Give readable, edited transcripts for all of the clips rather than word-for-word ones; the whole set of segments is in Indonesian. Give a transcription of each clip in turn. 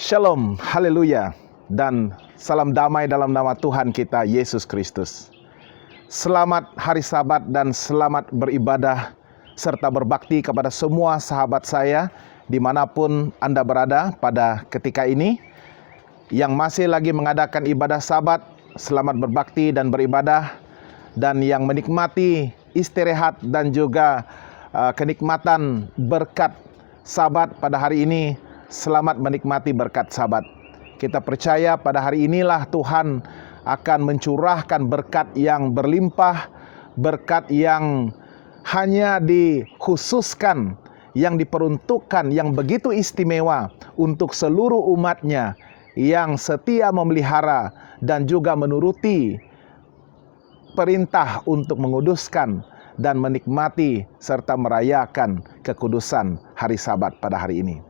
Shalom, haleluya, dan salam damai dalam nama Tuhan kita Yesus Kristus. Selamat hari Sabat dan selamat beribadah serta berbakti kepada semua sahabat saya dimanapun Anda berada pada ketika ini. Yang masih lagi mengadakan ibadah Sabat, selamat berbakti dan beribadah. Dan yang menikmati istirahat dan juga kenikmatan berkat Sabat pada hari ini, selamat menikmati berkat Sabat. Kita percaya pada hari inilah Tuhan akan mencurahkan berkat yang berlimpah, berkat yang hanya dikhususkan, yang diperuntukkan, yang begitu istimewa untuk seluruh umatnya yang setia memelihara dan juga menuruti perintah untuk menguduskan dan menikmati serta merayakan kekudusan hari Sabat pada hari ini.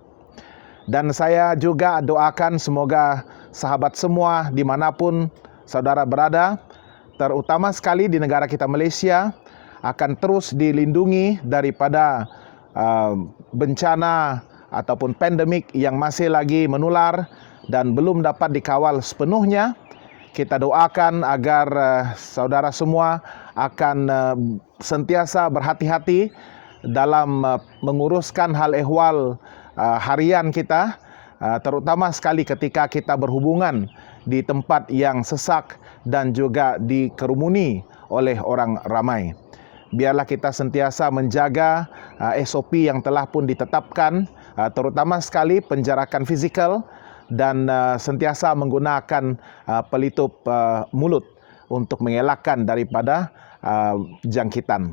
Dan saya juga doakan semoga sahabat semua dimanapun saudara berada, terutama sekali di negara kita Malaysia, akan terus dilindungi daripada bencana ataupun pandemik yang masih lagi menular dan belum dapat dikawal sepenuhnya. Kita doakan agar saudara semua akan sentiasa berhati-hati dalam menguruskan hal ehwal harian kita, terutama sekali ketika kita berhubungan di tempat yang sesak dan juga dikerumuni oleh orang ramai. Biarlah kita sentiasa menjaga SOP yang telah pun ditetapkan, terutama sekali penjarakan fizikal dan sentiasa menggunakan pelitup mulut untuk mengelakkan daripada jangkitan.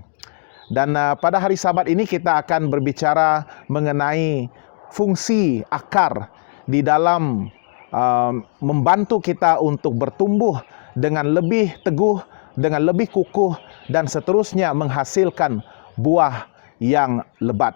Dan pada hari Sabat ini kita akan berbicara mengenai fungsi akar di dalam membantu kita untuk bertumbuh dengan lebih teguh, dengan lebih kukuh, dan seterusnya menghasilkan buah yang lebat.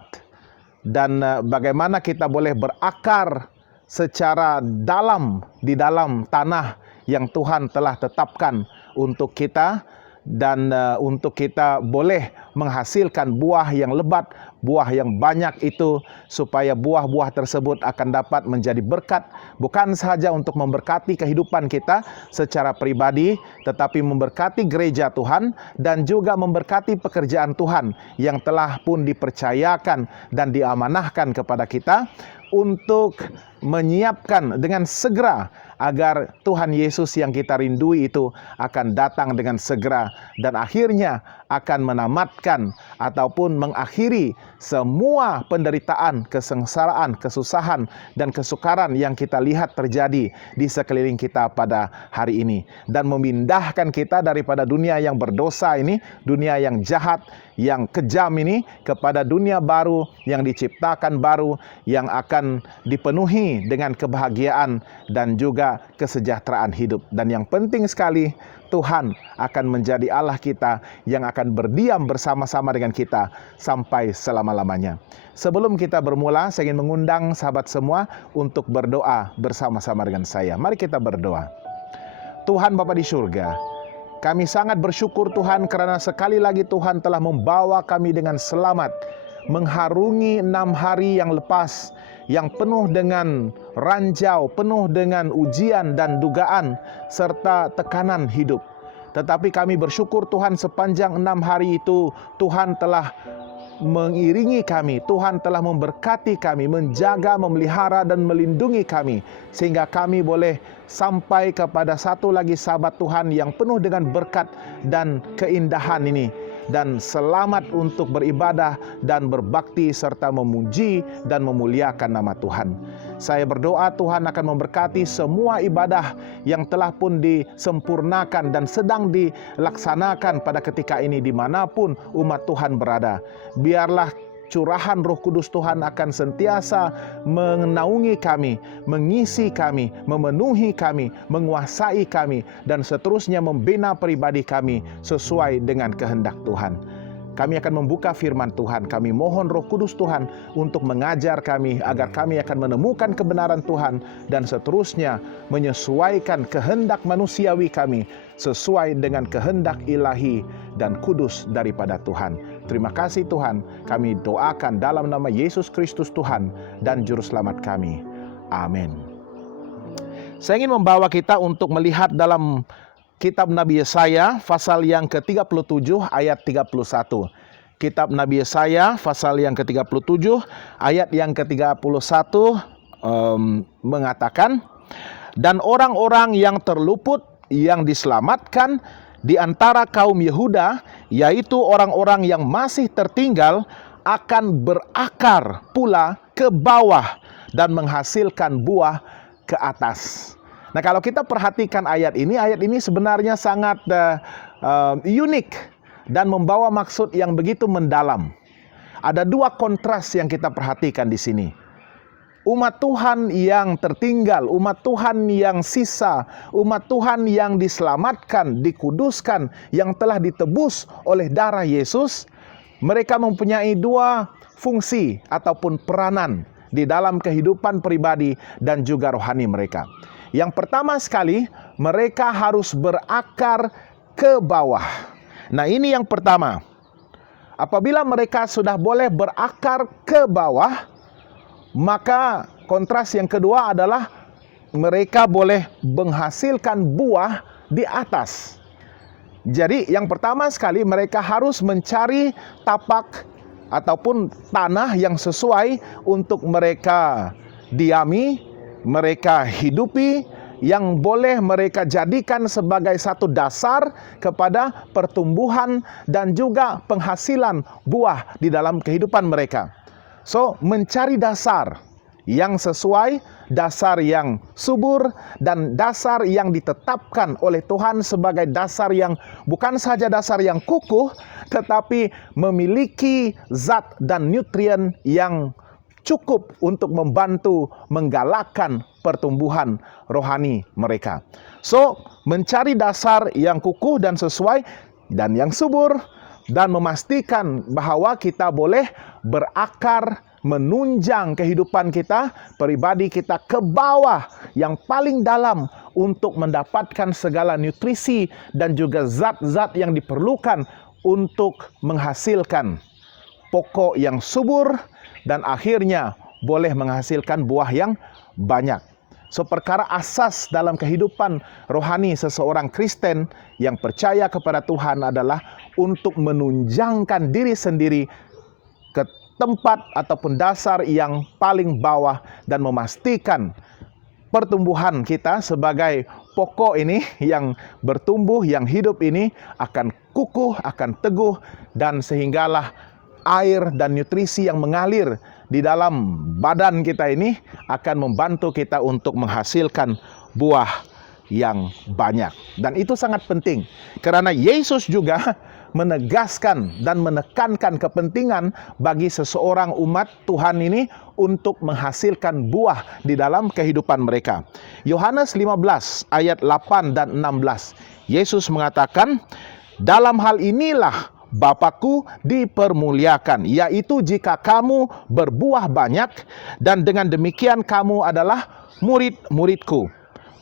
Dan bagaimana kita boleh berakar secara dalam di dalam tanah yang Tuhan telah tetapkan untuk kita, dan untuk kita boleh menghasilkan buah yang lebat, buah yang banyak itu, supaya buah-buah tersebut akan dapat menjadi berkat, bukan sahaja untuk memberkati kehidupan kita secara pribadi, tetapi memberkati gereja Tuhan dan juga memberkati pekerjaan Tuhan yang telah pun dipercayakan dan diamanahkan kepada kita untuk menyiapkan dengan segera agar Tuhan Yesus yang kita rindui itu akan datang dengan segera dan akhirnya akan menamatkan ataupun mengakhiri semua penderitaan, kesengsaraan, kesusahan, dan kesukaran yang kita lihat terjadi di sekeliling kita pada hari ini, dan memindahkan kita daripada dunia yang berdosa ini, dunia yang jahat, yang kejam ini, kepada dunia baru yang diciptakan baru, yang akan dipenuhi dengan kebahagiaan dan juga kesejahteraan hidup. Dan yang penting sekali, Tuhan akan menjadi Allah kita yang akan berdiam bersama-sama dengan kita sampai selama-lamanya. Sebelum kita bermula, saya ingin mengundang sahabat semua untuk berdoa bersama-sama dengan saya. Mari kita berdoa. Tuhan Bapa di surga, kami sangat bersyukur Tuhan karena sekali lagi Tuhan telah membawa kami dengan selamat mengharungi 6 hari yang lepas, yang penuh dengan ranjau, penuh dengan ujian dan dugaan serta tekanan hidup. Tetapi kami bersyukur Tuhan, sepanjang 6 hari itu Tuhan telah mengiringi kami, Tuhan telah memberkati kami, menjaga, memelihara dan melindungi kami, sehingga kami boleh sampai kepada satu lagi Sabat Tuhan yang penuh dengan berkat dan keindahan ini. Dan selamat untuk beribadah dan berbakti serta memuji dan memuliakan nama Tuhan. Saya berdoa Tuhan akan memberkati semua ibadah yang telah pun disempurnakan dan sedang dilaksanakan pada ketika ini dimanapun umat Tuhan berada. Biarlah curahan Roh Kudus Tuhan akan sentiasa menaungi kami, mengisi kami, memenuhi kami, menguasai kami, dan seterusnya membina pribadi kami sesuai dengan kehendak Tuhan. Kami akan membuka firman Tuhan. Kami mohon Roh Kudus Tuhan untuk mengajar kami agar kami akan menemukan kebenaran Tuhan dan seterusnya menyesuaikan kehendak manusiawi kami sesuai dengan kehendak ilahi dan kudus daripada Tuhan. Terima kasih Tuhan, kami doakan dalam nama Yesus Kristus Tuhan dan Juru Selamat kami. Amin. Saya ingin membawa kita untuk melihat dalam kitab Nabi Yesaya pasal yang ke-37 ayat 31. Kitab Nabi Yesaya pasal yang ke-37 ayat yang ke-31 mengatakan, dan orang-orang yang terluput yang diselamatkan di antara kaum Yehuda, yaitu orang-orang yang masih tertinggal, akan berakar pula ke bawah dan menghasilkan buah ke atas. Nah, kalau kita perhatikan ayat ini sebenarnya sangat unik dan membawa maksud yang begitu mendalam. Ada dua kontras yang kita perhatikan di sini. Umat Tuhan yang tertinggal, umat Tuhan yang sisa, umat Tuhan yang diselamatkan, dikuduskan, yang telah ditebus oleh darah Yesus, mereka mempunyai dua fungsi ataupun peranan di dalam kehidupan pribadi dan juga rohani mereka. Yang pertama sekali, mereka harus berakar ke bawah. Nah, ini yang pertama. Apabila mereka sudah boleh berakar ke bawah, maka kontras yang kedua adalah mereka boleh menghasilkan buah di atas. Jadi yang pertama sekali mereka harus mencari tapak ataupun tanah yang sesuai untuk mereka diami, mereka hidupi, yang boleh mereka jadikan sebagai satu dasar kepada pertumbuhan dan juga penghasilan buah di dalam kehidupan mereka. So, mencari dasar yang sesuai, dasar yang subur, dan dasar yang ditetapkan oleh Tuhan sebagai dasar yang bukan saja dasar yang kukuh, tetapi memiliki zat dan nutrien yang cukup untuk membantu menggalakkan pertumbuhan rohani mereka. So, mencari dasar yang kukuh dan sesuai dan yang subur, dan memastikan bahwa kita boleh berakar, menunjang kehidupan kita, pribadi kita ke bawah yang paling dalam untuk mendapatkan segala nutrisi dan juga zat-zat yang diperlukan untuk menghasilkan pokok yang subur dan akhirnya boleh menghasilkan buah yang banyak. So, perkara asas dalam kehidupan rohani seseorang Kristen yang percaya kepada Tuhan adalah untuk menunjangkan diri sendiri ke tempat ataupun dasar yang paling bawah dan memastikan pertumbuhan kita sebagai pokok ini yang bertumbuh, yang hidup ini akan kukuh, akan teguh, dan sehinggalah air dan nutrisi yang mengalir di dalam badan kita ini akan membantu kita untuk menghasilkan buah yang banyak. Dan itu sangat penting karena Yesus juga menegaskan dan menekankan kepentingan bagi seseorang umat Tuhan ini untuk menghasilkan buah di dalam kehidupan mereka. Yohanes 15 ayat 8 dan 16. Yesus mengatakan, dalam hal inilah Bapa-Ku dipermuliakan, yaitu jika kamu berbuah banyak, dan dengan demikian kamu adalah murid-murid-Ku.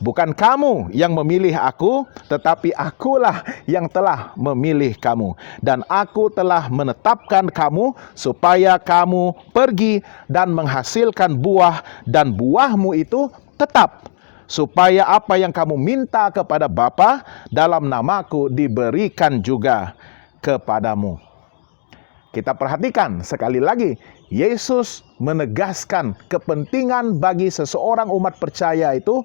Bukan kamu yang memilih Aku, tetapi Akulah yang telah memilih kamu. Dan Aku telah menetapkan kamu supaya kamu pergi dan menghasilkan buah, dan buahmu itu tetap, supaya apa yang kamu minta kepada Bapa dalam namaku diberikan juga kepadamu. Kita perhatikan sekali lagi, Yesus menegaskan kepentingan bagi seseorang umat percaya itu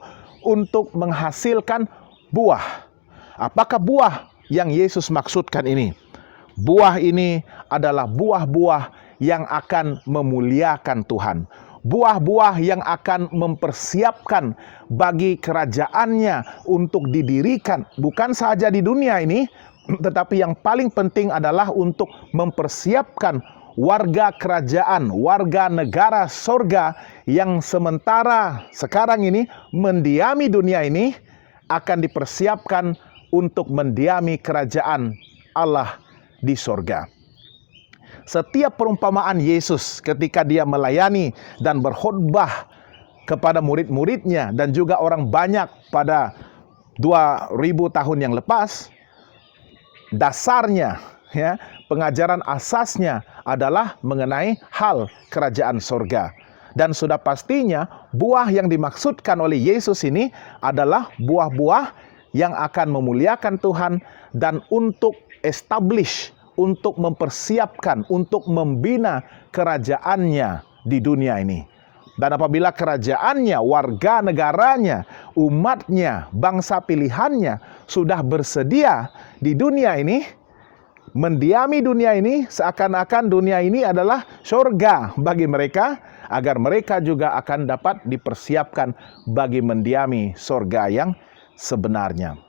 untuk menghasilkan buah. Apakah buah yang Yesus maksudkan ini? Buah ini adalah buah-buah yang akan memuliakan Tuhan. Buah-buah yang akan mempersiapkan bagi kerajaannya untuk didirikan, bukan saja di dunia ini, tetapi yang paling penting adalah untuk mempersiapkan warga kerajaan, warga negara sorga yang sementara sekarang ini mendiami dunia ini akan dipersiapkan untuk mendiami kerajaan Allah di sorga. Setiap perumpamaan Yesus ketika dia melayani dan berkhotbah kepada murid-muridnya dan juga orang banyak pada 2000 tahun yang lepas, dasarnya, pengajaran asasnya adalah mengenai hal kerajaan sorga. Dan sudah pastinya buah yang dimaksudkan oleh Yesus ini adalah buah-buah yang akan memuliakan Tuhan dan untuk establish, untuk mempersiapkan, untuk membina kerajaannya di dunia ini. Dan apabila kerajaannya, warga negaranya, umatnya, bangsa pilihannya sudah bersedia di dunia ini, mendiami dunia ini, seakan-akan dunia ini adalah surga bagi mereka, agar mereka juga akan dapat dipersiapkan bagi mendiami surga yang sebenarnya.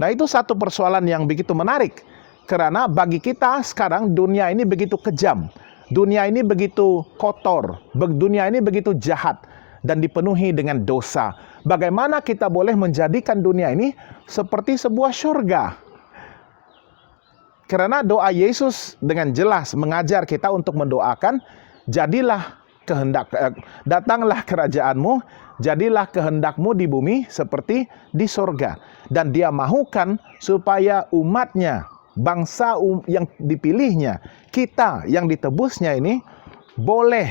Nah, itu satu persoalan yang begitu menarik. Karena bagi kita sekarang dunia ini begitu kejam. Dunia ini begitu kotor. Dunia ini begitu jahat dan dipenuhi dengan dosa. Bagaimana kita boleh menjadikan dunia ini seperti sebuah surga? Karena doa Yesus dengan jelas mengajar kita untuk mendoakan, datanglah kerajaanmu, jadilah kehendakmu di bumi seperti di surga. Dan dia mahukan supaya umatnya, bangsa yang dipilihnya, kita yang ditebusnya ini boleh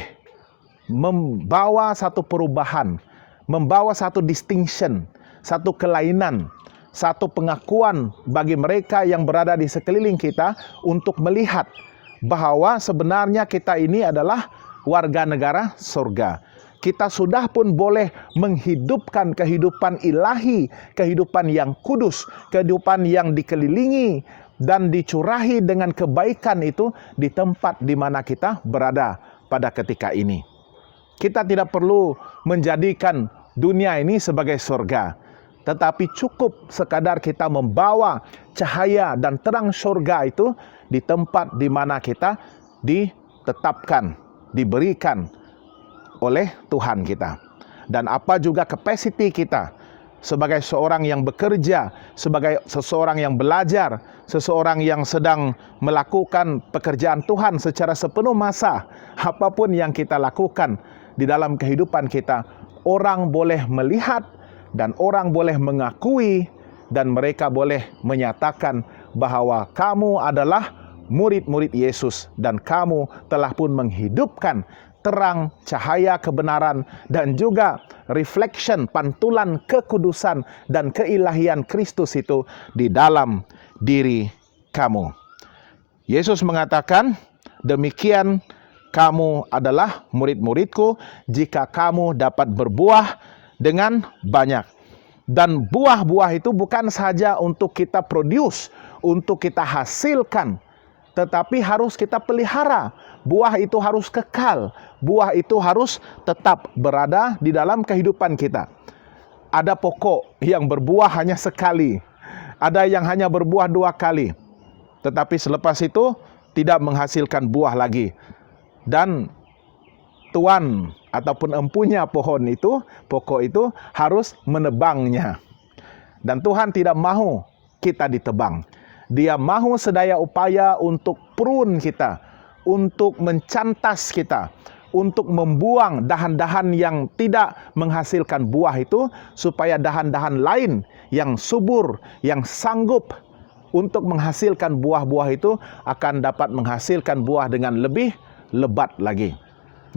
membawa satu perubahan, membawa satu distinction, satu kelainan, satu pengakuan bagi mereka yang berada di sekeliling kita untuk melihat bahwa sebenarnya kita ini adalah warga negara surga. Kita sudah pun boleh menghidupkan kehidupan ilahi, kehidupan yang kudus, kehidupan yang dikelilingi dan dicurahi dengan kebaikan itu di tempat di mana kita berada pada ketika ini. Kita tidak perlu menjadikan dunia ini sebagai surga, tetapi cukup sekadar kita membawa cahaya dan terang surga itu di tempat di mana kita ditetapkan, diberikan oleh Tuhan kita. Dan apa juga capacity kita sebagai seorang yang bekerja, sebagai seseorang yang belajar, seseorang yang sedang melakukan pekerjaan Tuhan secara sepenuh masa, apapun yang kita lakukan di dalam kehidupan kita, orang boleh melihat dan orang boleh mengakui dan mereka boleh menyatakan bahwa kamu adalah murid-murid Yesus dan kamu telah pun menghidupkan terang cahaya kebenaran dan juga reflection, pantulan kekudusan dan keilahian Kristus itu di dalam diri kamu. Yesus mengatakan, demikian kamu adalah murid-muridku jika kamu dapat berbuah dengan banyak. Dan buah-buah itu bukan saja untuk kita produce, untuk kita hasilkan, tetapi harus kita pelihara. Buah itu harus kekal. Buah itu harus tetap berada di dalam kehidupan kita. Ada pokok yang berbuah hanya sekali. Ada yang hanya berbuah 2 kali. Tetapi selepas itu tidak menghasilkan buah lagi. Dan tuan ataupun empunya pohon itu, pokok itu harus menebangnya. Dan Tuhan tidak mahu kita ditebang. Dia mahu sedaya upaya untuk prune kita, untuk mencantas kita, untuk membuang dahan-dahan yang tidak menghasilkan buah itu, supaya dahan-dahan lain yang subur, yang sanggup untuk menghasilkan buah-buah itu akan dapat menghasilkan buah dengan lebih lebat lagi.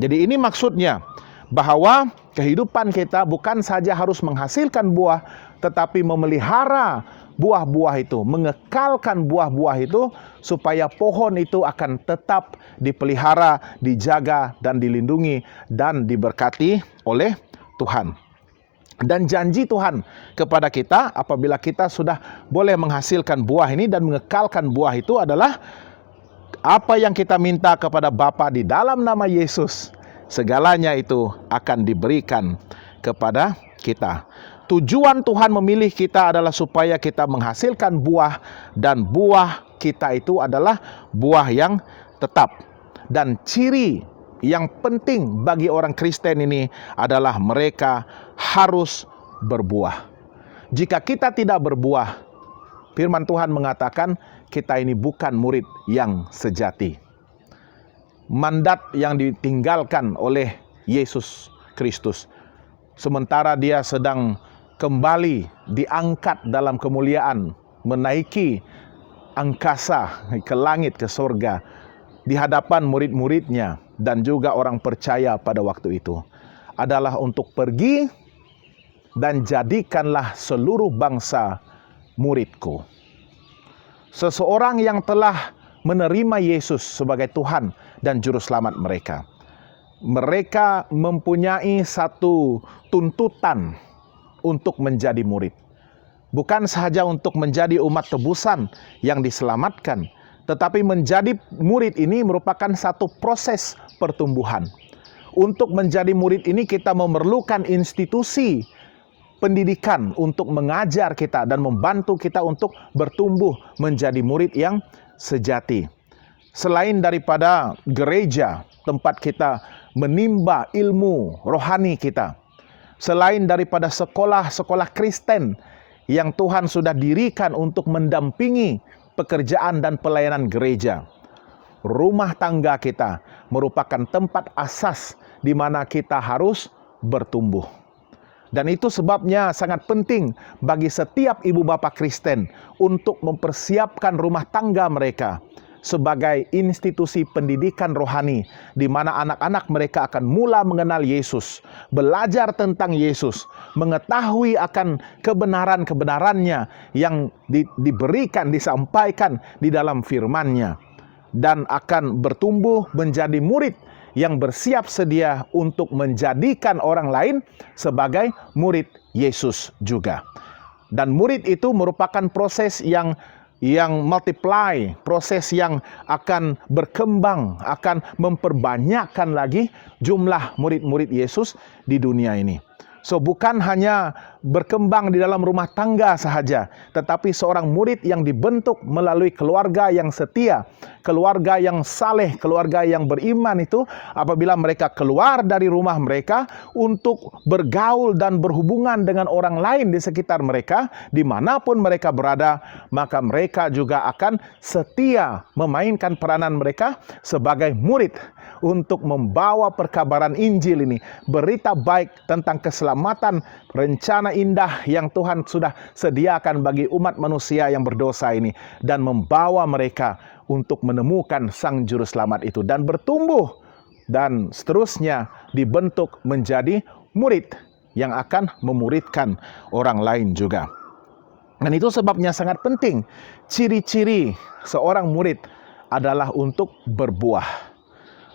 Jadi ini maksudnya bahwa kehidupan kita bukan saja harus menghasilkan buah, tetapi memelihara buah-buah itu, mengekalkan buah-buah itu supaya pohon itu akan tetap dipelihara, dijaga dan dilindungi dan diberkati oleh Tuhan. Dan janji Tuhan kepada kita apabila kita sudah boleh menghasilkan buah ini dan mengekalkan buah itu adalah apa yang kita minta kepada Bapa di dalam nama Yesus, segalanya itu akan diberikan kepada kita. Tujuan Tuhan memilih kita adalah supaya kita menghasilkan buah, dan buah kita itu adalah buah yang tetap. Dan ciri yang penting bagi orang Kristen ini adalah mereka harus berbuah. Jika kita tidak berbuah, firman Tuhan mengatakan kita ini bukan murid yang sejati. Mandat yang ditinggalkan oleh Yesus Kristus, sementara dia sedang kembali diangkat dalam kemuliaan, menaiki angkasa ke langit, ke surga, di hadapan murid-muridnya dan juga orang percaya pada waktu itu. adalah untuk pergi dan jadikanlah seluruh bangsa muridku. Seseorang yang telah menerima Yesus sebagai Tuhan dan Juru Selamat mereka, mereka mempunyai satu tuntutan untuk menjadi murid. Bukan sahaja untuk menjadi umat tebusan yang diselamatkan, tetapi menjadi murid ini merupakan satu proses pertumbuhan. Untuk menjadi murid ini kita memerlukan institusi pendidikan untuk mengajar kita dan membantu kita untuk bertumbuh menjadi murid yang sejati. Selain daripada gereja, tempat kita menimba ilmu rohani kita, selain daripada sekolah-sekolah Kristen yang Tuhan sudah dirikan untuk mendampingi pekerjaan dan pelayanan gereja, rumah tangga kita merupakan tempat asas di mana kita harus bertumbuh. Dan itu sebabnya sangat penting bagi setiap ibu bapa Kristen untuk mempersiapkan rumah tangga mereka sebagai institusi pendidikan rohani, di mana anak-anak mereka akan mula mengenal Yesus, belajar tentang Yesus, mengetahui akan kebenaran-kebenarannya yang diberikan, disampaikan di dalam firman-Nya, dan akan bertumbuh menjadi murid yang bersiap sedia untuk menjadikan orang lain sebagai murid Yesus juga. Dan murid itu merupakan proses yang multiply, proses yang akan berkembang, akan memperbanyakkan lagi jumlah murid-murid Yesus di dunia ini. So, bukan hanya berkembang di dalam rumah tangga sahaja, tetapi seorang murid yang dibentuk melalui keluarga yang setia, keluarga yang saleh, keluarga yang beriman itu, apabila mereka keluar dari rumah mereka untuk bergaul dan berhubungan dengan orang lain di sekitar mereka, dimanapun mereka berada, maka mereka juga akan setia memainkan peranan mereka sebagai murid untuk membawa perkabaran Injil ini, berita baik tentang keselamatan, rencana indah yang Tuhan sudah sediakan bagi umat manusia yang berdosa ini, dan membawa mereka untuk menemukan Sang Juru Selamat itu dan bertumbuh dan seterusnya dibentuk menjadi murid yang akan memuridkan orang lain juga. Dan itu sebabnya sangat penting, ciri-ciri seorang murid adalah untuk berbuah.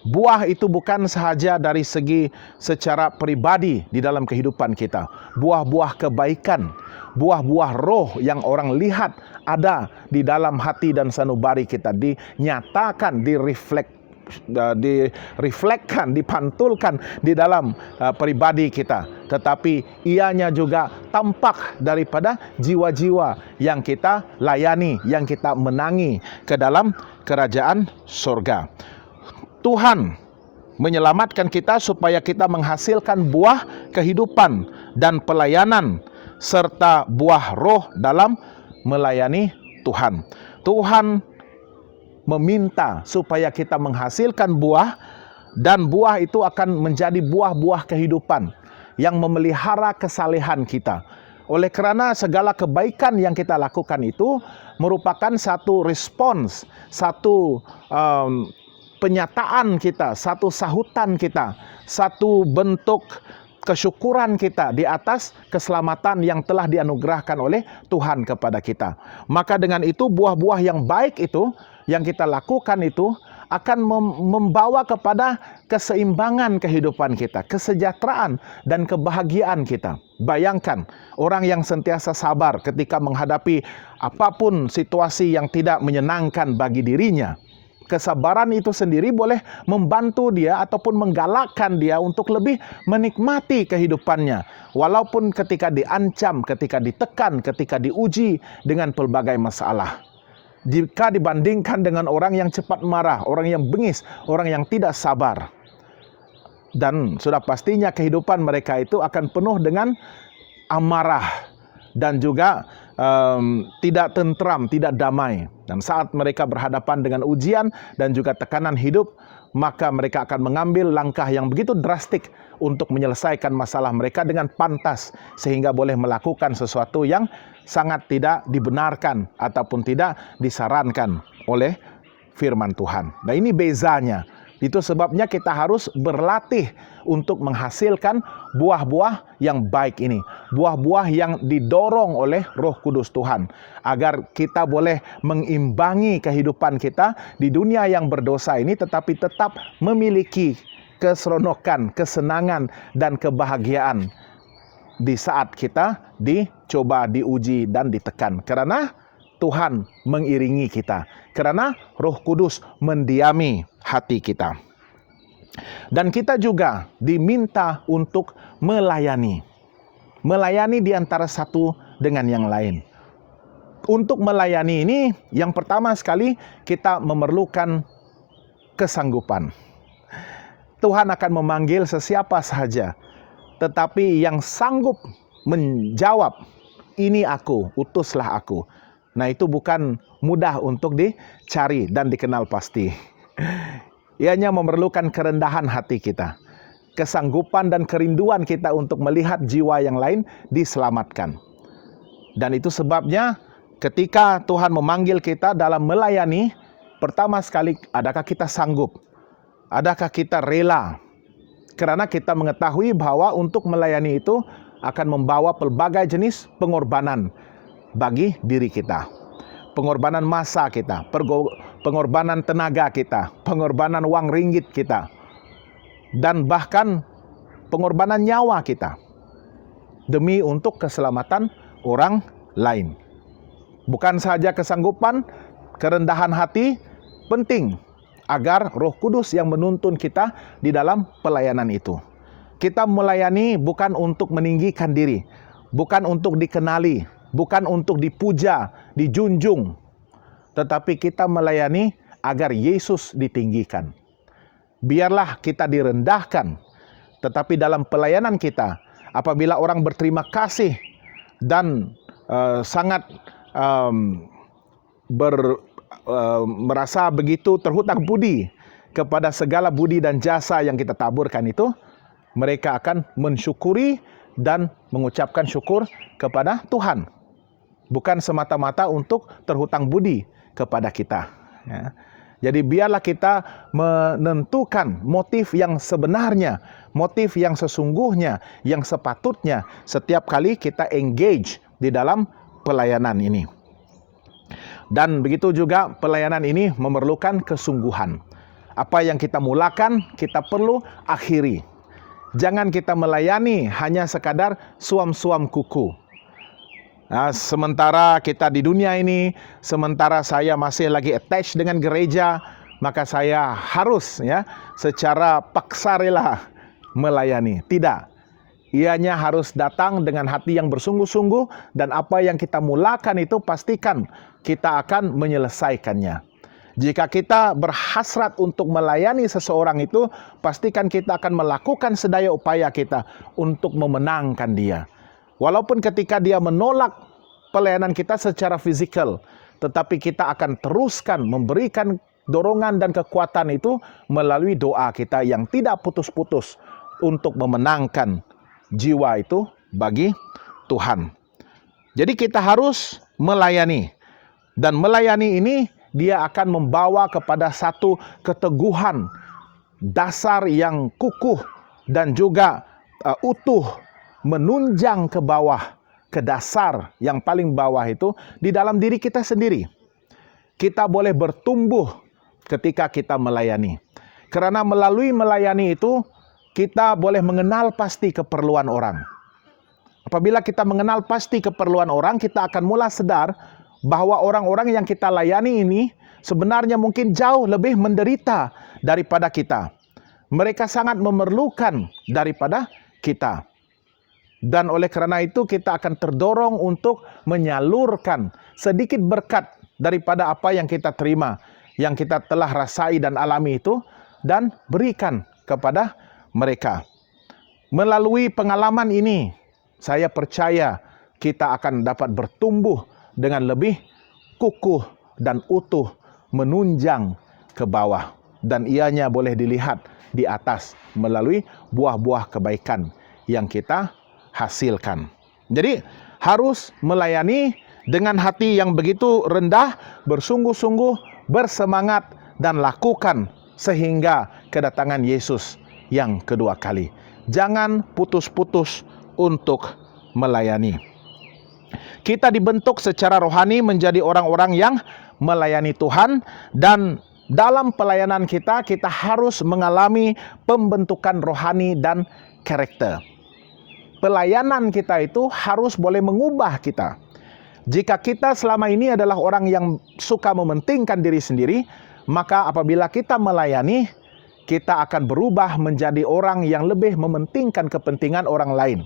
Buah itu bukan sahaja dari segi secara pribadi di dalam kehidupan kita. Buah-buah kebaikan, buah-buah roh yang orang lihat ada di dalam hati dan sanubari kita, dinyatakan, direflekkan, dipantulkan di dalam pribadi kita. Tetapi ianya juga tampak daripada jiwa-jiwa yang kita layani, yang kita menangi ke dalam kerajaan surga. Tuhan menyelamatkan kita supaya kita menghasilkan buah kehidupan dan pelayanan serta buah roh dalam melayani Tuhan. Tuhan meminta supaya kita menghasilkan buah, dan buah itu akan menjadi buah-buah kehidupan yang memelihara kesalehan kita. Oleh kerana segala kebaikan yang kita lakukan itu merupakan satu respons, satu penyataan kita, satu sahutan kita, satu bentuk kesyukuran kita di atas keselamatan yang telah dianugerahkan oleh Tuhan kepada kita. Maka dengan itu buah-buah yang baik itu, yang kita lakukan itu akan membawa kepada keseimbangan kehidupan kita, kesejahteraan dan kebahagiaan kita. Bayangkan orang yang sentiasa sabar ketika menghadapi apapun situasi yang tidak menyenangkan bagi dirinya. Kesabaran itu sendiri boleh membantu dia ataupun menggalakkan dia untuk lebih menikmati kehidupannya. Walaupun ketika diancam, ketika ditekan, ketika diuji dengan pelbagai masalah. Jika dibandingkan dengan orang yang cepat marah, orang yang bengis, orang yang tidak sabar. Dan sudah pastinya kehidupan mereka itu akan penuh dengan amarah dan juga tidak tentram, tidak damai. Dan saat mereka berhadapan dengan ujian dan juga tekanan hidup, maka mereka akan mengambil langkah yang begitu drastik untuk menyelesaikan masalah mereka dengan pantas, sehingga boleh melakukan sesuatu yang sangat tidak dibenarkan ataupun tidak disarankan oleh firman Tuhan. Nah, ini bezanya Itu sebabnya kita harus berlatih untuk menghasilkan buah-buah yang baik ini. Buah-buah yang didorong oleh Roh Kudus Tuhan. Agar kita boleh mengimbangi kehidupan kita di dunia yang berdosa ini, tetapi tetap memiliki keseronokan, kesenangan, dan kebahagiaan di saat kita dicoba, diuji, dan ditekan. Karena Tuhan mengiringi kita. Karena Roh Kudus mendiami hati kita. Dan kita juga diminta untuk melayani. Melayani di antara satu dengan yang lain. Untuk melayani ini, yang pertama sekali kita memerlukan kesanggupan. Tuhan akan memanggil sesiapa sahaja. Tetapi yang sanggup menjawab, ini aku, utuslah aku. Nah, itu bukan mudah untuk dicari dan dikenal pasti. Ianya memerlukan kerendahan hati kita, kesanggupan dan kerinduan kita untuk melihat jiwa yang lain diselamatkan. Dan itu sebabnya ketika Tuhan memanggil kita dalam melayani, pertama sekali, adakah kita sanggup? Adakah kita rela? Karena kita mengetahui bahwa untuk melayani itu akan membawa pelbagai jenis pengorbanan bagi diri kita. Pengorbanan masa kita, pengorbanan tenaga kita, pengorbanan uang ringgit kita, dan bahkan pengorbanan nyawa kita demi untuk keselamatan orang lain. Bukan saja kesanggupan, kerendahan hati penting agar Roh Kudus yang menuntun kita di dalam pelayanan itu. Kita melayani bukan untuk meninggikan diri, bukan untuk dikenali, bukan untuk dipuja, dijunjung, tetapi kita melayani agar Yesus ditinggikan. Biarlah kita direndahkan, tetapi dalam pelayanan kita, apabila orang berterima kasih dan sangat merasa begitu terhutang budi kepada segala budi dan jasa yang kita taburkan itu, mereka akan mensyukuri dan mengucapkan syukur kepada Tuhan. Bukan semata-mata untuk terhutang budi kepada kita. Ya. Jadi biarlah kita menentukan motif yang sebenarnya, motif yang sesungguhnya, yang sepatutnya setiap kali kita engage di dalam pelayanan ini. Dan begitu juga pelayanan ini memerlukan kesungguhan. Apa yang kita mulakan, kita perlu akhiri. Jangan kita melayani hanya sekadar suam-suam kuku. Nah, sementara kita di dunia ini, sementara saya masih lagi attached dengan gereja, maka saya harus secara paksa rela melayani. Tidak. Ianya harus datang dengan hati yang bersungguh-sungguh, dan apa yang kita mulakan itu pastikan kita akan menyelesaikannya. Jika kita berhasrat untuk melayani seseorang itu, pastikan kita akan melakukan sedaya upaya kita untuk memenangkan dia. Walaupun ketika dia menolak pelayanan kita secara fisikal, tetapi kita akan teruskan memberikan dorongan dan kekuatan itu melalui doa kita yang tidak putus-putus untuk memenangkan jiwa itu bagi Tuhan. Jadi kita harus melayani. Dan melayani ini dia akan membawa kepada satu keteguhan dasar yang kukuh dan juga utuh, menunjang ke bawah, ke dasar yang paling bawah itu di dalam diri kita sendiri. Kita boleh bertumbuh ketika kita melayani. Karena melalui melayani itu kita boleh mengenal pasti keperluan orang. Apabila kita mengenal pasti keperluan orang, kita akan mulai sadar bahwa orang-orang yang kita layani ini sebenarnya mungkin jauh lebih menderita daripada kita. Mereka sangat memerlukan daripada kita. Dan oleh karena itu kita akan terdorong untuk menyalurkan sedikit berkat daripada apa yang kita terima, yang kita telah rasai dan alami itu, dan berikan kepada mereka. Melalui pengalaman ini, saya percaya kita akan dapat bertumbuh dengan lebih kukuh dan utuh, menunjang ke bawah. Dan ianya boleh dilihat di atas melalui buah-buah kebaikan yang kita hasilkan. Jadi harus melayani dengan hati yang begitu rendah, bersungguh-sungguh, bersemangat, dan lakukan sehingga kedatangan Yesus yang kedua kali. Jangan putus-putus untuk melayani. Kita dibentuk secara rohani menjadi orang-orang yang melayani Tuhan, dan dalam pelayanan kita harus mengalami pembentukan rohani dan karakter. Pelayanan kita itu harus boleh mengubah kita. Jika kita selama ini adalah orang yang suka mementingkan diri sendiri, maka apabila kita melayani, kita akan berubah menjadi orang yang lebih mementingkan kepentingan orang lain.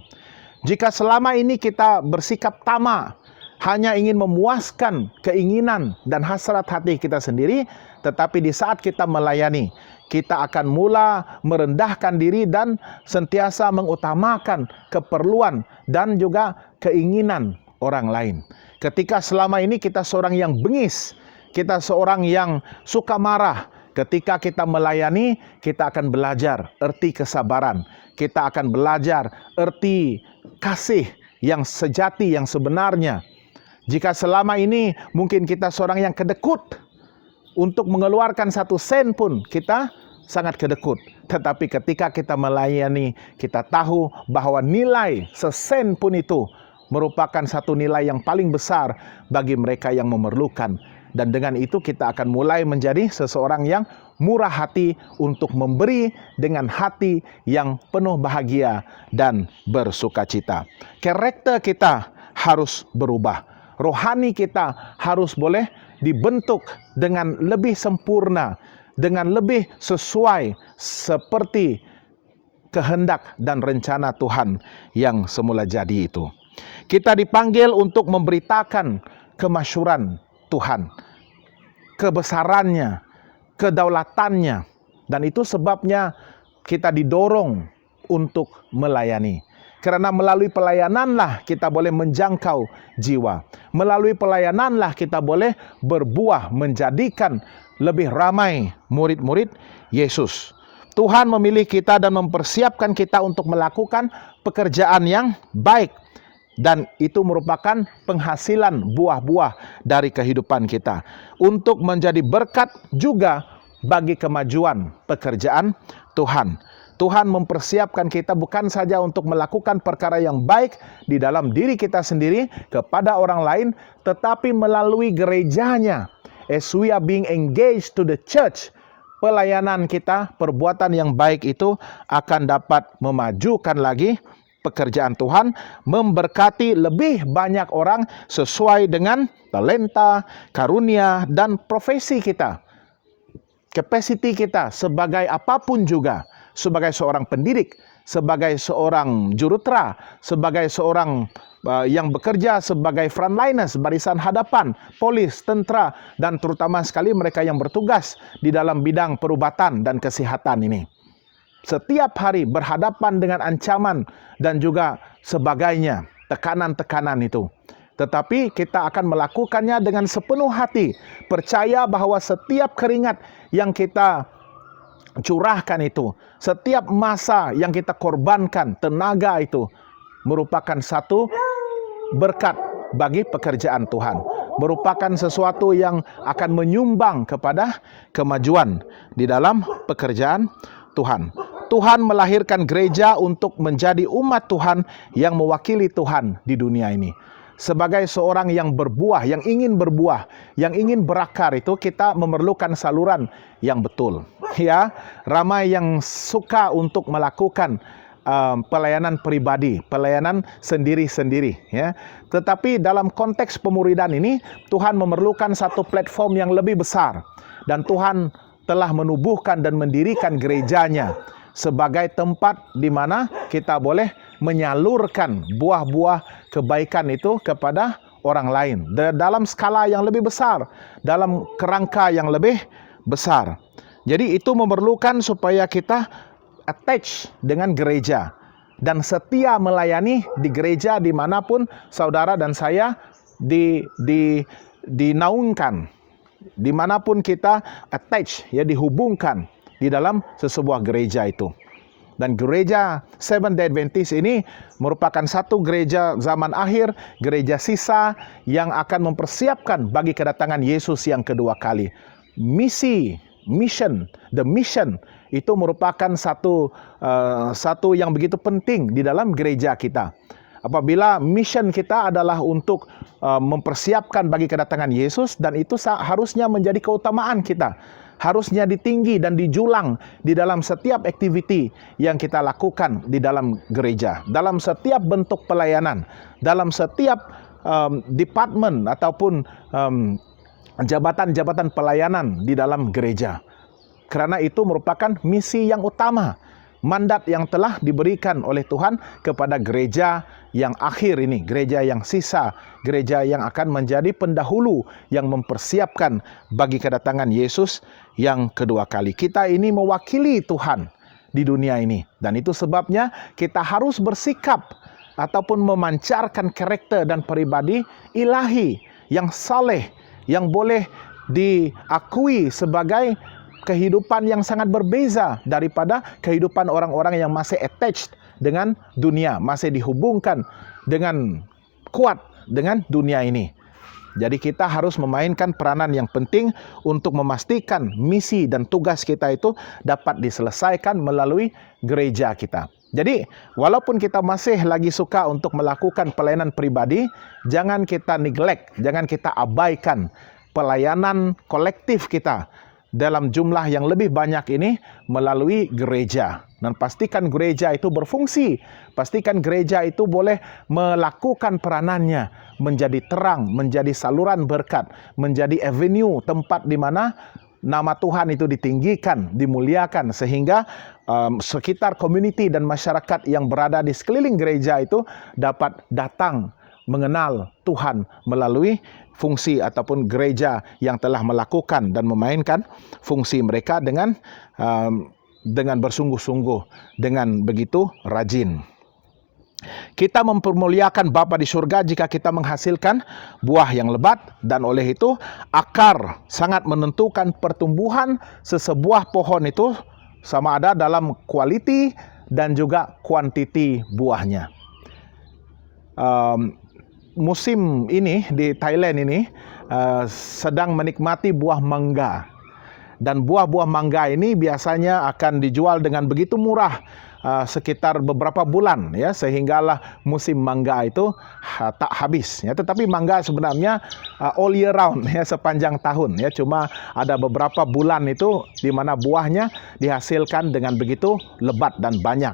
Jika selama ini kita bersikap tamak, hanya ingin memuaskan keinginan dan hasrat hati kita sendiri, tetapi di saat kita melayani, kita akan mula merendahkan diri dan sentiasa mengutamakan keperluan dan juga keinginan orang lain. Ketika selama ini kita seorang yang bengis, kita seorang yang suka marah, ketika kita melayani, kita akan belajar erti kesabaran. Kita akan belajar erti kasih yang sejati, yang sebenarnya. Jika selama ini mungkin kita seorang yang kedekut, untuk mengeluarkan 1 sen pun kita sangat kedekut. Tetapi ketika kita melayani, kita tahu bahwa nilai sesen pun itu merupakan satu nilai yang paling besar bagi mereka yang memerlukan. Dan dengan itu kita akan mulai menjadi seseorang yang murah hati untuk memberi dengan hati yang penuh bahagia dan bersukacita. Karakter kita harus berubah. Rohani kita harus boleh dibentuk dengan lebih sempurna, dengan lebih sesuai seperti kehendak dan rencana Tuhan yang semula jadi itu. Kita dipanggil untuk memberitakan kemasyuran Tuhan, kebesarannya, kedaulatannya, dan itu sebabnya kita didorong untuk melayani. Karena melalui pelayananlah kita boleh menjangkau jiwa. Melalui pelayananlah kita boleh berbuah menjadikan lebih ramai murid-murid Yesus. Tuhan memilih kita dan mempersiapkan kita untuk melakukan pekerjaan yang baik. Dan itu merupakan penghasilan buah-buah dari kehidupan kita. Untuk menjadi berkat juga bagi kemajuan pekerjaan Tuhan. Tuhan mempersiapkan kita bukan saja untuk melakukan perkara yang baik di dalam diri kita sendiri kepada orang lain, tetapi melalui gerejanya. As we are being engaged to the church, pelayanan kita, perbuatan yang baik itu akan dapat memajukan lagi pekerjaan Tuhan, memberkati lebih banyak orang sesuai dengan talenta, karunia, dan profesi kita. Kapasiti kita sebagai apapun juga. Sebagai seorang pendidik, sebagai seorang jurutera, sebagai seorang yang bekerja sebagai frontliners, barisan hadapan, polis, tentera, dan terutama sekali mereka yang bertugas di dalam bidang perubatan dan kesehatan ini. Setiap hari berhadapan dengan ancaman dan juga sebagainya, tekanan-tekanan itu. Tetapi kita akan melakukannya dengan sepenuh hati, percaya bahwa setiap keringat yang kita curahkan itu, setiap masa yang kita korbankan, tenaga itu merupakan satu berkat bagi pekerjaan Tuhan. Merupakan sesuatu yang akan menyumbang kepada kemajuan di dalam pekerjaan Tuhan. Tuhan melahirkan gereja untuk menjadi umat Tuhan yang mewakili Tuhan di dunia ini. Sebagai seorang yang berbuah, yang ingin berbuah, yang ingin berakar itu, kita memerlukan saluran yang betul. Ya, ramai yang suka untuk melakukan pelayanan pribadi, pelayanan sendiri-sendiri. Ya, tetapi dalam konteks pemuridan ini, Tuhan memerlukan satu platform yang lebih besar, dan Tuhan telah menubuhkan dan mendirikan gerejanya sebagai tempat di mana kita boleh menyalurkan buah-buah kebaikan itu kepada orang lain dalam skala yang lebih besar, dalam kerangka yang lebih besar. Jadi itu memerlukan supaya kita attach dengan gereja dan setia melayani di gereja dimanapun saudara dan saya dinaungkan, dimanapun kita attach, ya, dihubungkan di dalam sesebuah gereja itu. Dan gereja Seventh-day Adventist ini merupakan satu gereja zaman akhir, gereja sisa yang akan mempersiapkan bagi kedatangan Yesus yang kedua kali. The mission itu merupakan satu yang begitu penting di dalam gereja kita. Apabila mission kita adalah untuk mempersiapkan bagi kedatangan Yesus, dan itu harusnya menjadi keutamaan kita. Harusnya ditinggi dan dijulang di dalam setiap aktiviti yang kita lakukan di dalam gereja, dalam setiap bentuk pelayanan, dalam setiap departemen ataupun jabatan-jabatan pelayanan di dalam gereja. Karena itu merupakan misi yang utama, mandat yang telah diberikan oleh Tuhan kepada gereja yang akhir ini, gereja yang sisa, gereja yang akan menjadi pendahulu yang mempersiapkan bagi kedatangan Yesus yang kedua kali. Kita ini mewakili Tuhan di dunia ini, dan itu sebabnya kita harus bersikap ataupun memancarkan karakter dan pribadi ilahi yang saleh, yang boleh diakui sebagai kehidupan yang sangat berbeza daripada kehidupan orang-orang yang masih attached dengan dunia, masih dihubungkan dengan kuat dengan dunia ini. Jadi kita harus memainkan peranan yang penting untuk memastikan misi dan tugas kita itu dapat diselesaikan melalui gereja kita. Jadi walaupun kita masih lagi suka untuk melakukan pelayanan pribadi, jangan kita neglect, jangan kita abaikan pelayanan kolektif kita dalam jumlah yang lebih banyak ini melalui gereja. Dan pastikan gereja itu berfungsi. Pastikan gereja itu boleh melakukan peranannya menjadi terang, menjadi saluran berkat, menjadi avenue, tempat di mana nama Tuhan itu ditinggikan, dimuliakan, sehingga sekitar community dan masyarakat yang berada di sekeliling gereja itu dapat datang mengenal Tuhan melalui fungsi ataupun gereja yang telah melakukan dan memainkan fungsi mereka dengan bersungguh-sungguh, dengan begitu rajin. Kita mempermuliakan Bapa di surga jika kita menghasilkan buah yang lebat, dan oleh itu akar sangat menentukan pertumbuhan sesebuah pohon itu, sama ada dalam quality dan juga quantity buahnya. Musim ini di Thailand ini sedang menikmati buah mangga, dan buah-buah mangga ini biasanya akan dijual dengan begitu murah sekitar beberapa bulan, ya, sehinggalah musim mangga itu tak habis, ya. Tetapi mangga sebenarnya all year round, ya, sepanjang tahun, ya. Cuma ada beberapa bulan itu di mana buahnya dihasilkan dengan begitu lebat dan banyak.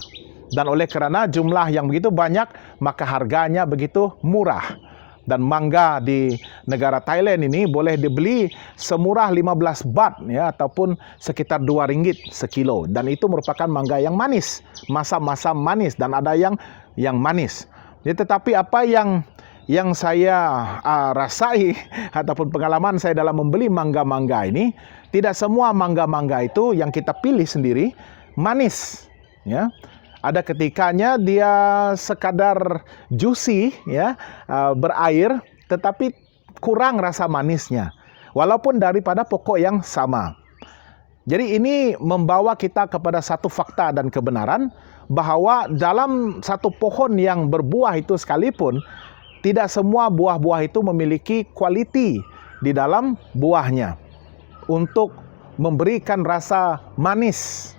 Dan oleh kerana jumlah yang begitu banyak, maka harganya begitu murah. Dan mangga di negara Thailand ini boleh dibeli semurah 15 baht, ya, ataupun sekitar 2 ringgit sekilo. Dan itu merupakan mangga yang manis, masam-masam manis, dan ada yang manis. Ya, tetapi apa yang saya rasai ataupun pengalaman saya dalam membeli mangga-mangga ini, tidak semua mangga-mangga itu yang kita pilih sendiri manis, ya. Ada ketikanya dia sekadar juicy, ya, berair, tetapi kurang rasa manisnya, walaupun daripada pokok yang sama. Jadi ini membawa kita kepada satu fakta dan kebenaran bahwa dalam satu pohon yang berbuah itu sekalipun, tidak semua buah-buah itu memiliki kualiti di dalam buahnya untuk memberikan rasa manis,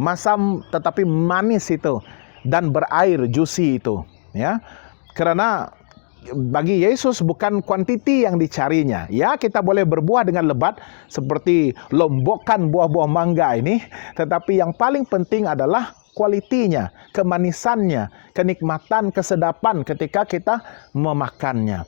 masam tetapi manis itu, dan berair, juicy itu, ya. Karena bagi Yesus bukan kuantiti yang dicarinya. Ya, kita boleh berbuah dengan lebat seperti lombokan buah-buah mangga ini, tetapi yang paling penting adalah kualitinya, kemanisannya, kenikmatan, kesedapan ketika kita memakannya.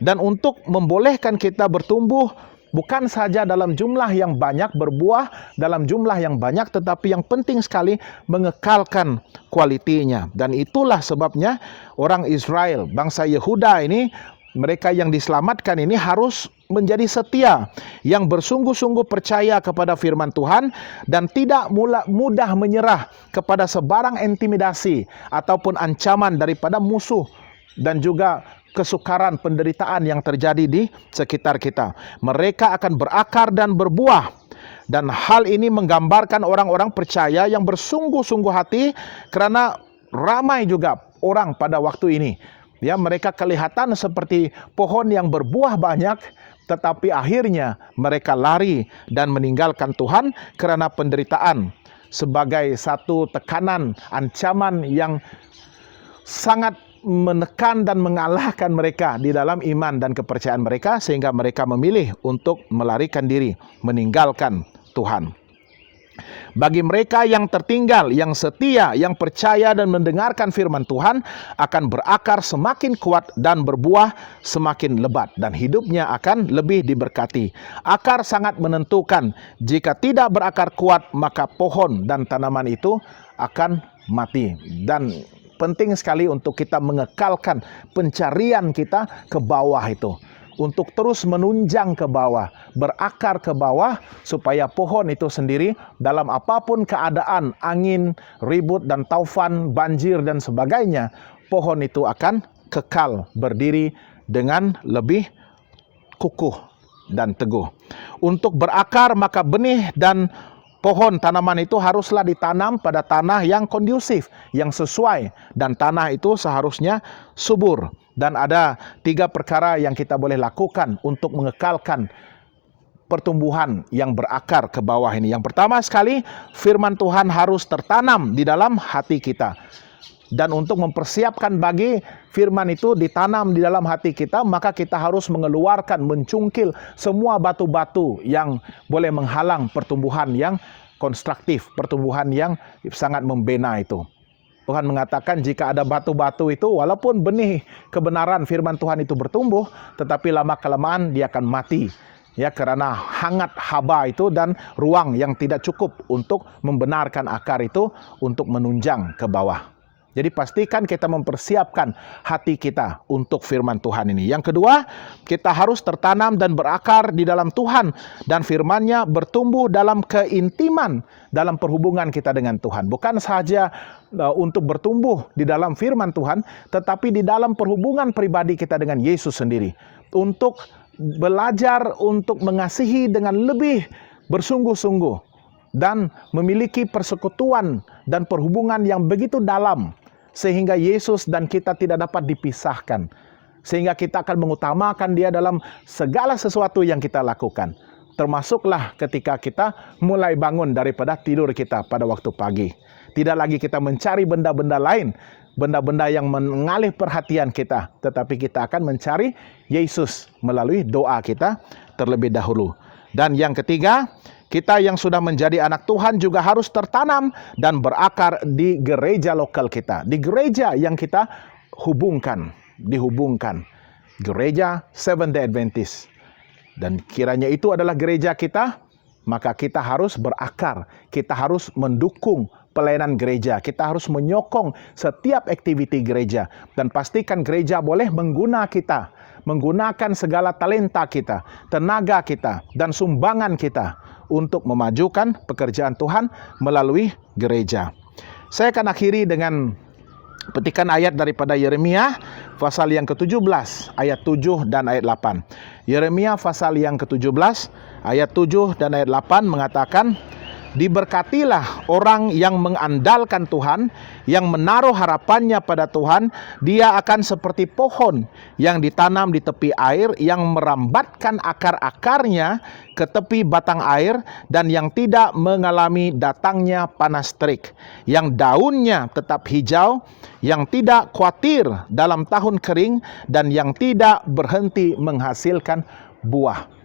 Dan untuk membolehkan kita bertumbuh bukan saja dalam jumlah yang banyak, berbuah dalam jumlah yang banyak, tetapi yang penting sekali mengekalkan kualitinya. Dan itulah sebabnya orang Israel, bangsa Yehuda ini, mereka yang diselamatkan ini harus menjadi setia, yang bersungguh-sungguh percaya kepada firman Tuhan, dan tidak mudah menyerah kepada sebarang intimidasi ataupun ancaman daripada musuh dan juga kesukaran, penderitaan yang terjadi di sekitar kita. Mereka akan berakar dan berbuah. Dan hal ini menggambarkan orang-orang percaya yang bersungguh-sungguh hati, karena ramai juga orang pada waktu ini, ya, mereka kelihatan seperti pohon yang berbuah banyak, tetapi akhirnya mereka lari dan meninggalkan Tuhan karena penderitaan, sebagai satu tekanan, ancaman yang sangat menekan dan mengalahkan mereka di dalam iman dan kepercayaan mereka, sehingga mereka memilih untuk melarikan diri, meninggalkan Tuhan. Bagi mereka yang tertinggal, yang setia, yang percaya dan mendengarkan firman Tuhan, akan berakar semakin kuat dan berbuah semakin lebat, dan hidupnya akan lebih diberkati. Akar sangat menentukan. Jika tidak berakar kuat, maka pohon dan tanaman itu akan mati. Dan penting sekali untuk kita mengekalkan pencarian kita ke bawah itu, untuk terus menunjang ke bawah, berakar ke bawah, supaya pohon itu sendiri dalam apapun keadaan, angin, ribut dan taufan, banjir dan sebagainya, pohon itu akan kekal berdiri dengan lebih kukuh dan teguh. Untuk berakar, maka benih dan pohon tanaman itu haruslah ditanam pada tanah yang kondusif, yang sesuai, dan tanah itu seharusnya subur. Dan ada 3 perkara yang kita boleh lakukan untuk mengekalkan pertumbuhan yang berakar ke bawah ini. Yang pertama sekali, firman Tuhan harus tertanam di dalam hati kita. Dan untuk mempersiapkan bagi firman itu ditanam di dalam hati kita, maka kita harus mengeluarkan, mencungkil semua batu-batu yang boleh menghalang pertumbuhan yang konstruktif, pertumbuhan yang sangat membina itu. Tuhan mengatakan jika ada batu-batu itu, walaupun benih kebenaran firman Tuhan itu bertumbuh, tetapi lama-kelamaan dia akan mati. Ya, karena hangat haba itu dan ruang yang tidak cukup untuk membenarkan akar itu untuk menunjang ke bawah. Jadi pastikan kita mempersiapkan hati kita untuk firman Tuhan ini. Yang kedua, kita harus tertanam dan berakar di dalam Tuhan, dan firman-Nya bertumbuh dalam keintiman dalam perhubungan kita dengan Tuhan. Bukan saja untuk bertumbuh di dalam firman Tuhan, tetapi di dalam perhubungan pribadi kita dengan Yesus sendiri. Untuk belajar untuk mengasihi dengan lebih bersungguh-sungguh dan memiliki persekutuan dan perhubungan yang begitu dalam, sehingga Yesus dan kita tidak dapat dipisahkan. Sehingga kita akan mengutamakan Dia dalam segala sesuatu yang kita lakukan. Termasuklah ketika kita mulai bangun daripada tidur kita pada waktu pagi. Tidak lagi kita mencari benda-benda lain, benda-benda yang mengalih perhatian kita, tetapi kita akan mencari Yesus melalui doa kita terlebih dahulu. Dan yang ketiga, kita yang sudah menjadi anak Tuhan juga harus tertanam dan berakar di gereja lokal kita, di gereja yang kita dihubungkan. Gereja Seventh-day Adventist. Dan kiranya itu adalah gereja kita, maka kita harus berakar, kita harus mendukung pelayanan gereja, kita harus menyokong setiap aktiviti gereja, dan pastikan gereja boleh menggunakan segala talenta kita, tenaga kita, dan sumbangan kita untuk memajukan pekerjaan Tuhan melalui gereja. Saya akan akhiri dengan petikan ayat daripada Yeremia pasal yang ke-17 ayat 7 dan ayat 8. Yeremia pasal yang ke-17 ayat 7 dan ayat 8 mengatakan, "Diberkatilah orang yang mengandalkan Tuhan, yang menaruh harapannya pada Tuhan. Dia akan seperti pohon yang ditanam di tepi air, yang merambatkan akar-akarnya ke tepi batang air, dan yang tidak mengalami datangnya panas terik, yang daunnya tetap hijau, yang tidak khawatir dalam tahun kering, dan yang tidak berhenti menghasilkan buah."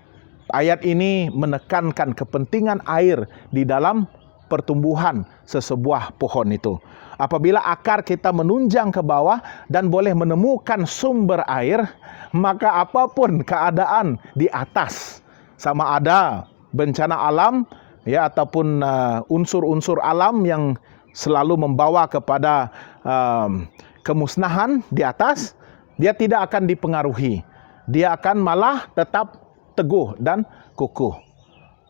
Ayat ini menekankan kepentingan air di dalam pertumbuhan sesebuah pohon itu. Apabila akar kita menunjang ke bawah dan boleh menemukan sumber air, maka apapun keadaan di atas, sama ada bencana alam ya ataupun unsur-unsur alam yang selalu membawa kepada kemusnahan di atas, dia tidak akan dipengaruhi. Dia akan malah tetap teguh dan kukuh.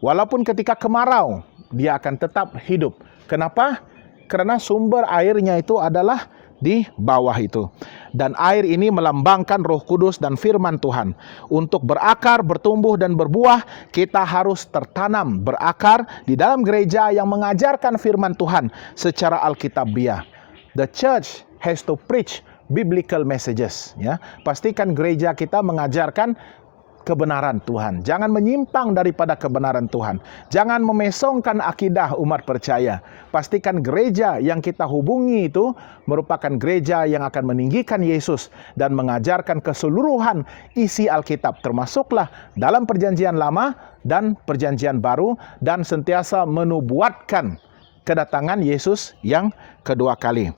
Walaupun ketika kemarau, dia akan tetap hidup. Kenapa? Karena sumber airnya itu adalah di bawah itu. Dan air ini melambangkan Roh Kudus dan firman Tuhan. Untuk berakar, bertumbuh dan berbuah, kita harus tertanam, berakar di dalam gereja yang mengajarkan firman Tuhan secara alkitabiah. The church has to preach biblical messages. Ya, pastikan gereja kita mengajarkan kebenaran Tuhan. Jangan menyimpang daripada kebenaran Tuhan. Jangan memesongkan akidah umat percaya. Pastikan gereja yang kita hubungi itu merupakan gereja yang akan meninggikan Yesus dan mengajarkan keseluruhan isi Alkitab, termasuklah dalam perjanjian lama dan perjanjian baru, dan sentiasa menubuatkan kedatangan Yesus yang kedua kali.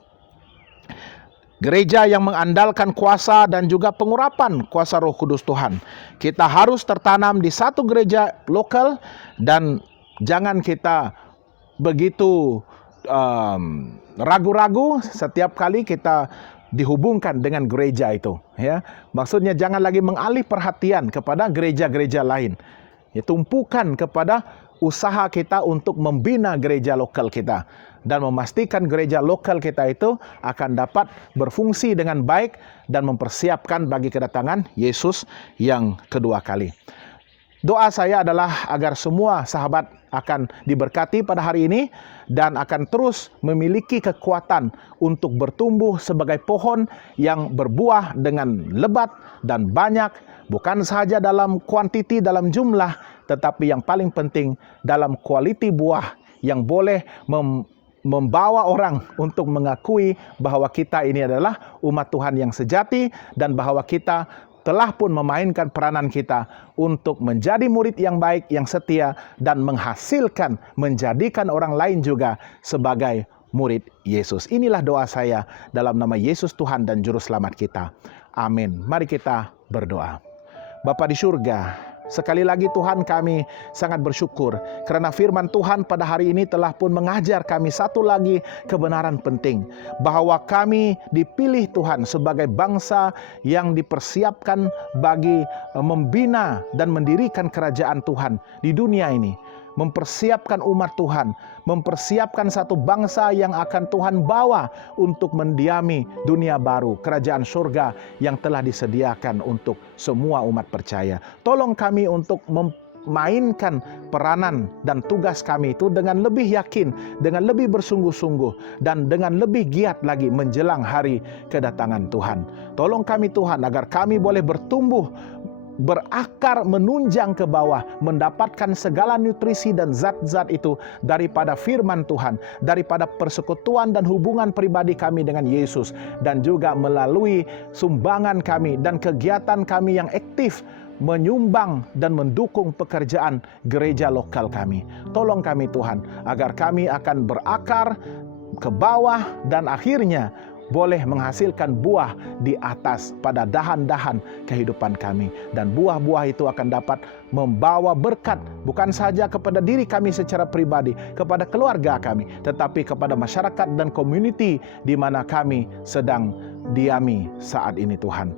Gereja yang mengandalkan kuasa dan juga pengurapan kuasa Roh Kudus Tuhan. Kita harus tertanam di satu gereja lokal dan jangan kita begitu ragu-ragu setiap kali kita dihubungkan dengan gereja itu. Ya, maksudnya jangan lagi mengalih perhatian kepada gereja-gereja lain. Ya, tumpukan kepada usaha kita untuk membina gereja lokal kita dan memastikan gereja lokal kita itu akan dapat berfungsi dengan baik dan mempersiapkan bagi kedatangan Yesus yang kedua kali. Doa saya adalah agar semua sahabat akan diberkati pada hari ini dan akan terus memiliki kekuatan untuk bertumbuh sebagai pohon yang berbuah dengan lebat dan banyak, bukan sahaja dalam kuantiti, dalam jumlah, tetapi yang paling penting dalam kualiti buah yang boleh membawa orang untuk mengakui bahwa kita ini adalah umat Tuhan yang sejati dan bahwa kita telah pun memainkan peranan kita untuk menjadi murid yang baik, yang setia, dan menghasilkan, menjadikan orang lain juga sebagai murid Yesus. Inilah doa saya dalam nama Yesus Tuhan dan Juru Selamat kita. Amin. Mari kita berdoa. Bapa di surga, sekali lagi Tuhan, kami sangat bersyukur kerana firman Tuhan pada hari ini telah pun mengajar kami satu lagi kebenaran penting, bahwa kami dipilih Tuhan sebagai bangsa yang dipersiapkan bagi membina dan mendirikan kerajaan Tuhan di dunia ini. Mempersiapkan umat Tuhan, mempersiapkan satu bangsa yang akan Tuhan bawa untuk mendiami dunia baru, kerajaan surga yang telah disediakan untuk semua umat percaya. Tolong kami untuk memainkan peranan dan tugas kami itu dengan lebih yakin, dengan lebih bersungguh-sungguh, dan dengan lebih giat lagi menjelang hari kedatangan Tuhan. Tolong kami Tuhan agar kami boleh bertumbuh, berakar, menunjang ke bawah, mendapatkan segala nutrisi dan zat-zat itu daripada firman Tuhan, daripada persekutuan dan hubungan pribadi kami dengan Yesus, dan juga melalui sumbangan kami dan kegiatan kami yang aktif menyumbang dan mendukung pekerjaan gereja lokal kami. Tolong kami Tuhan agar kami akan berakar ke bawah dan akhirnya boleh menghasilkan buah di atas pada dahan-dahan kehidupan kami. Dan buah-buah itu akan dapat membawa berkat bukan saja kepada diri kami secara pribadi, kepada keluarga kami, tetapi kepada masyarakat dan community di mana kami sedang diami saat ini Tuhan.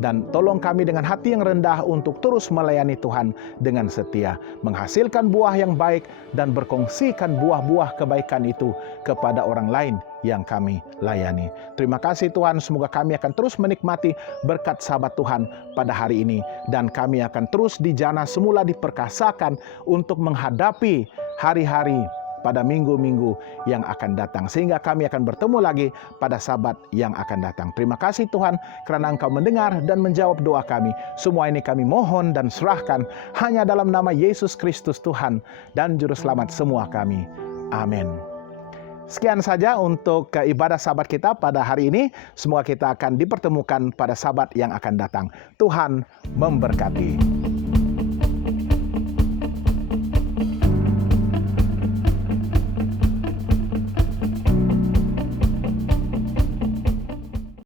Dan tolong kami dengan hati yang rendah untuk terus melayani Tuhan dengan setia, menghasilkan buah yang baik dan berkongsikan buah-buah kebaikan itu kepada orang lain yang kami layani. Terima kasih Tuhan, semoga kami akan terus menikmati berkat sahabat Tuhan pada hari ini, dan kami akan terus dijana semula diperkasakan untuk menghadapi hari-hari pada minggu-minggu yang akan datang, sehingga kami akan bertemu lagi pada Sabat yang akan datang. Terima kasih Tuhan kerana Engkau mendengar dan menjawab doa kami. Semua ini kami mohon dan serahkan hanya dalam nama Yesus Kristus Tuhan dan Juru Selamat semua kami. Amin. Sekian saja untuk ibadah Sabat kita pada hari ini. Semua kita akan dipertemukan pada Sabat yang akan datang. Tuhan memberkati.